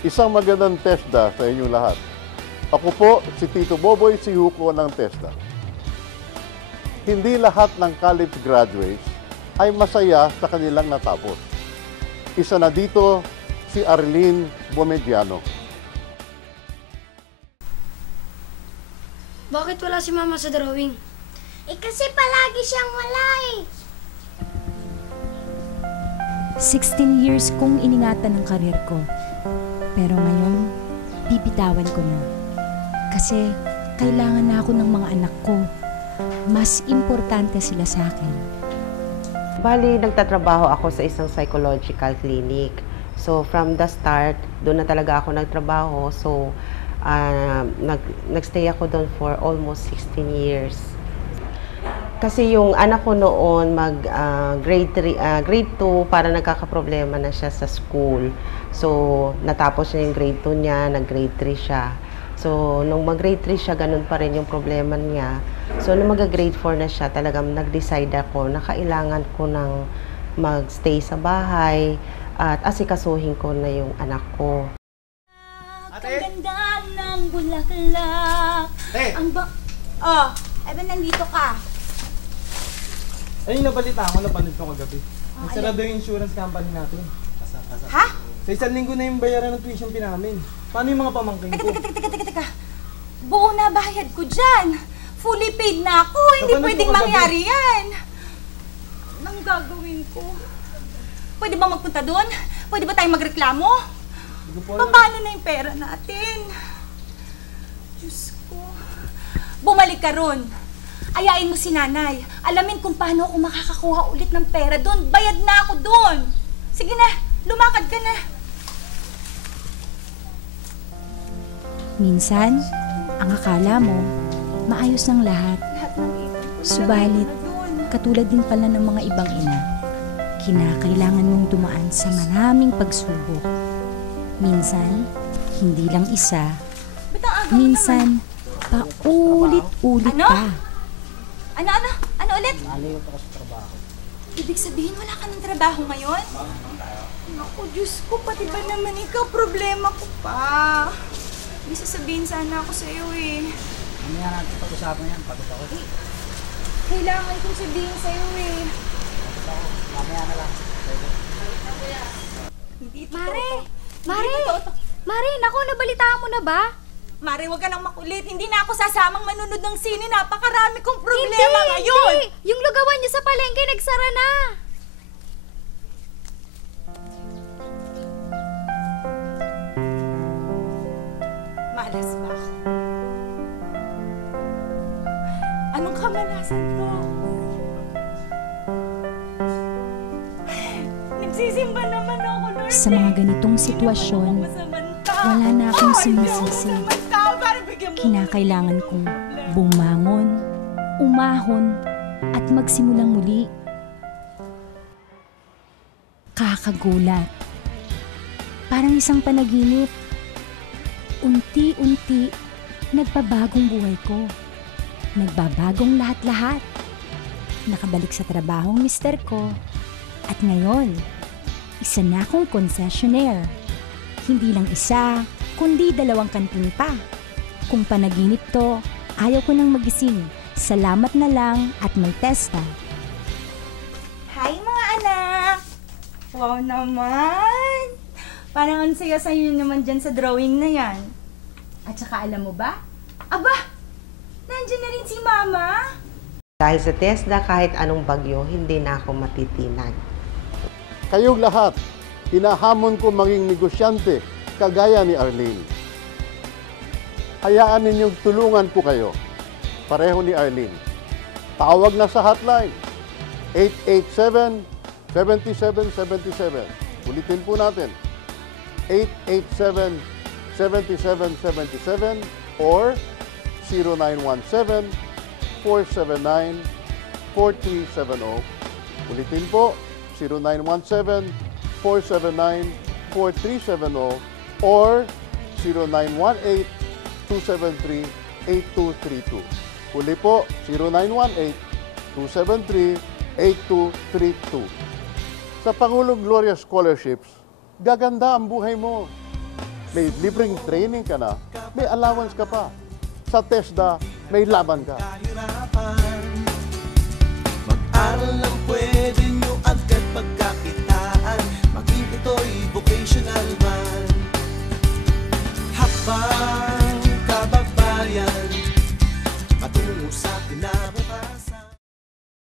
Isang magandang TESDA sa inyong lahat. Ako po si Tito Boboy Sihuko ng TESDA. Hindi lahat ng college graduates ay masaya sa kanilang natapos. Isa na dito si Arlene Bomediano. Bakit wala si Mama sa drawing? Kasi palagi siyang wala eh. 16 years kong iningatan ng karir ko. Pero ngayon, bibitawan ko na. Kasi kailangan na ako ng mga anak ko. Mas importante sila sa akin. Bali, nagtatrabaho ako sa isang psychological clinic. So, from the start, doon na talaga ako nagtrabaho. So, nagstay ako doon for almost 16 years. Kasi yung anak ko noon grade 2 para nagkakaproblema na siya sa school. So natapos niya yung grade 2 niya, nag-grade 3 siya. So nung mag-grade 3 siya, ganun pa rin yung problema niya. So nung mag-grade 4 na siya, talagang nag-decide ako na kailangan ko nang mag-stay sa bahay at asikasuhin ko na yung anak ko. Ate? Ang ganda ng bulaklak. Ay ba nandito ka? Ayun, nabalita ako, napanood ko kagabi. Nagsarado yung insurance company natin. Ha? Sa isang linggo na yung bayaran ng tuition namin. Paano yung mga pamangkin ko? Teka. Buo na bayad ko dyan. Fully paid na ako. Hindi Napanood pwedeng ko kagabi. mangyari yan. Anong gagawin ko? Pwede ba magpunta doon? Pwede ba tayong magreklamo? Paano na yung pera natin? Diyos ko. Bumalik ka ron. Ayain mo si nanay. Alamin kung paano ako makakakuha ulit ng pera doon. Bayad na ako doon. Sige na, lumakad ka na. Minsan, ang akala mo, maayos ng lahat. Subalit, katulad din pala ng mga ibang ina, kinakailangan mong dumaan sa maraming pagsubok. Minsan, hindi lang isa. Minsan, paulit-ulit pa. Ano ulit? Naliwat ako sa trabaho. Ibig sabihin, wala ka ng trabaho ngayon? Naku, Diyos ko, pati ba naman ikaw, problema ko pa. May sasabihin sana ako sa'yo eh. Mamaya natin pag-usapan yan, pagod ako. Kailangan kong sabihin sa'yo eh. Pagod ako, mamaya na lang. Hindi Mare, naku, nabalitaan mo na ba? Mare, huwag ka nang makulit. Hindi na ako sasamang manunod ng sine. Napakarami kong problema ngayon. Hindi! Yung lugawan niyo sa palengke, nagsara na. Malas ba ako? Anong kamalasan to? Nagsisimba naman ako, Lord. Sa mga ganitong sitwasyon, wala na akong sinisisi. Kinakailangan kong bumangon, umahon, at magsimulang muli. Kakagulat. Parang isang panaginip. Unti-unti, nagpabagong buhay ko. Nagbabagong lahat-lahat. Nakabalik sa trabahong mister ko. At ngayon, isa na akong concessionaire. Hindi lang isa, kundi 2 kantin pa. Kung panaginip to, ayaw ko nang magising. Salamat na lang at may TESDA. Hi mga anak! Wow naman! Parang ang saya sa'yo naman dyan sa drawing na yan. At saka alam mo ba? Aba! Nandyan na rin si Mama! Dahil sa TESDA, kahit anong bagyo, hindi na ako matitinag. Kayong lahat, hinahamon ko maging negosyante kagaya ni Arlene. Hayaan ninyong tulungan ko kayo. Pareho ni Arlene. Tawag na sa hotline 887-7777. Ulitin po natin. 887-7777 or 0917-479-4370. Ulitin po, 0917-479-4370 or 0918-273-8232. Uli po, 0918-273-8232. Sa Pangulong Gloria Scholarships, gaganda ang buhay mo. may libreng training ka na, may allowance ka pa. Sa TESDA, may laban ka.